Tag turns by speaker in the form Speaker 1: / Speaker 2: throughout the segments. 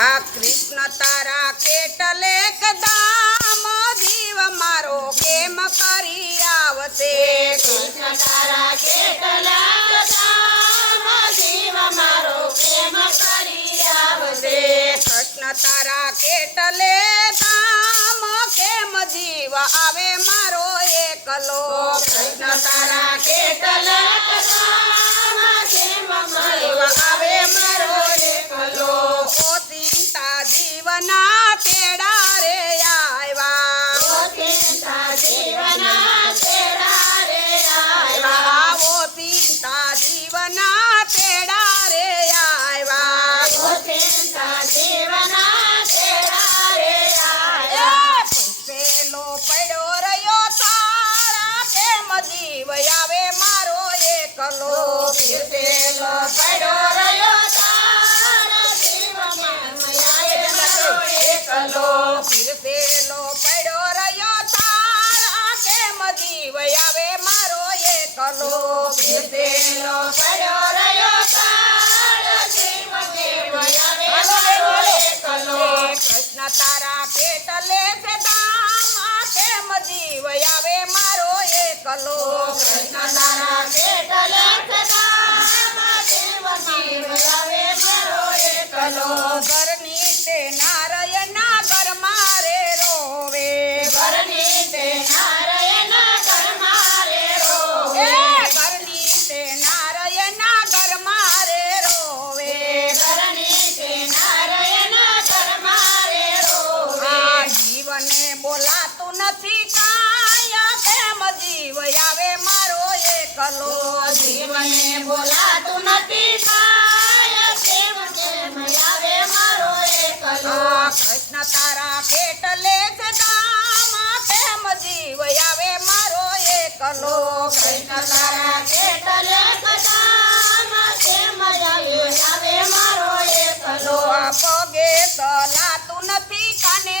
Speaker 1: આ કૃષ્ણ તારા કેટલે કદામ જીવ મારો કેમ કરી આવશે?
Speaker 2: કૃષ્ણ તારા કેટલે કદામ જીવ મારો
Speaker 1: કેમ કરી આવશે?
Speaker 2: કૃષ્ણ તારા કેટલે દામ કેમ જીવ આવે મારો એકલો?
Speaker 1: કૃષ્ણ તારા કેટલે desde los એકલો
Speaker 2: જીવને બોલાતું નથી કાય પ્રેમ પ્રેમ આવે કૃષ્ણ તારા પેટલે સદામાં પ્રેમ જીવ આવે મારો એકલો
Speaker 1: કૃષ્ણ તારા પેટલે સદામાં
Speaker 2: પ્રેમ પગે સલાતું નથી કાને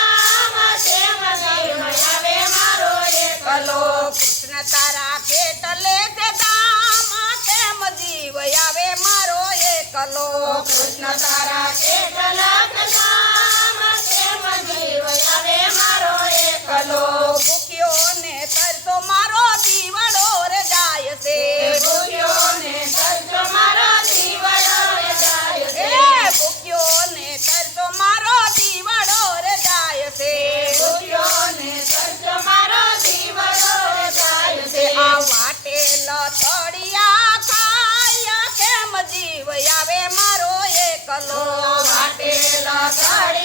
Speaker 2: કૃષ્ણ તારા કેટલે કેમ જીવ આવે મારો એકલો
Speaker 1: કૃષ્ણ તારા
Speaker 2: કલો ને તરસો મારો દીવડો રે જાય છે
Speaker 1: વાટેલા કાળે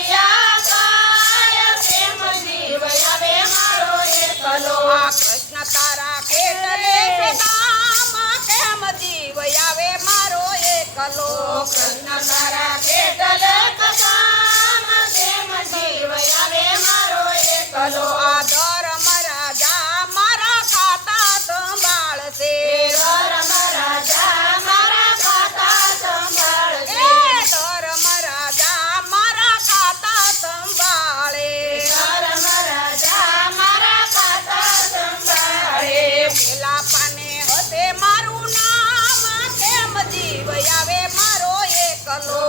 Speaker 2: Falou!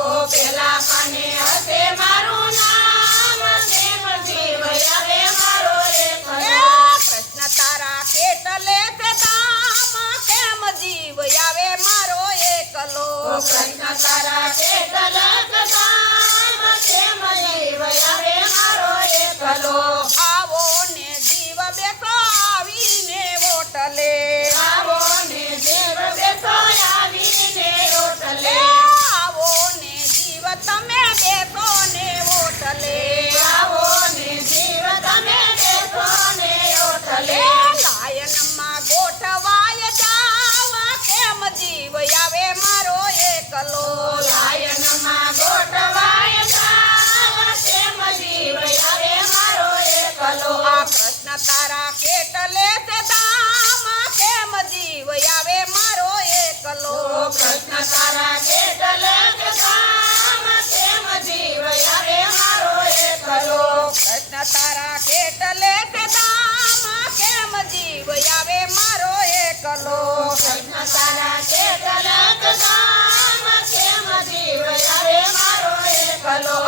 Speaker 2: ન તારા કેટલે કદામાં કેમ જીવ આવે મારો એકલો
Speaker 1: કૃષ્ણ તારા કેટલે કદામાં કેમ જીવ આવે મારો એકલો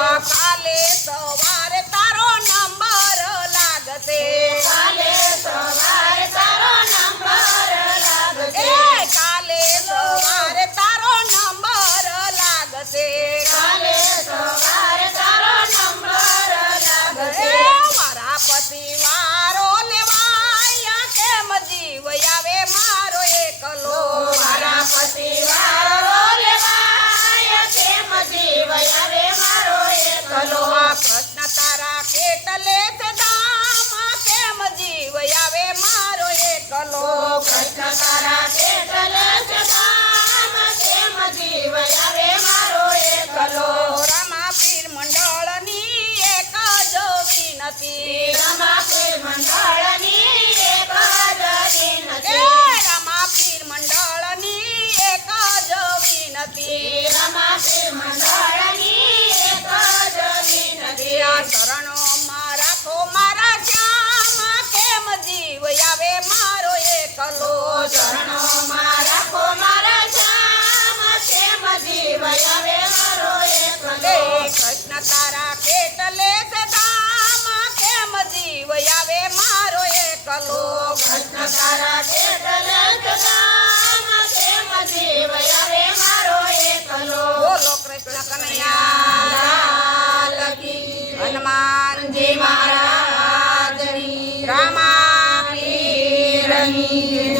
Speaker 2: ಜೀವ તારા કેટલે સદામાં કેમ જીવ આવે મારો એકલો
Speaker 1: કૃષ્ણ તારા કેટલે સદામાં કેમ જીવ આવે મારો એકલો
Speaker 2: બોલો કૃષ્ણ કનૈયા હનુમાનજી
Speaker 1: મહારાજની
Speaker 2: રામા
Speaker 1: રંગી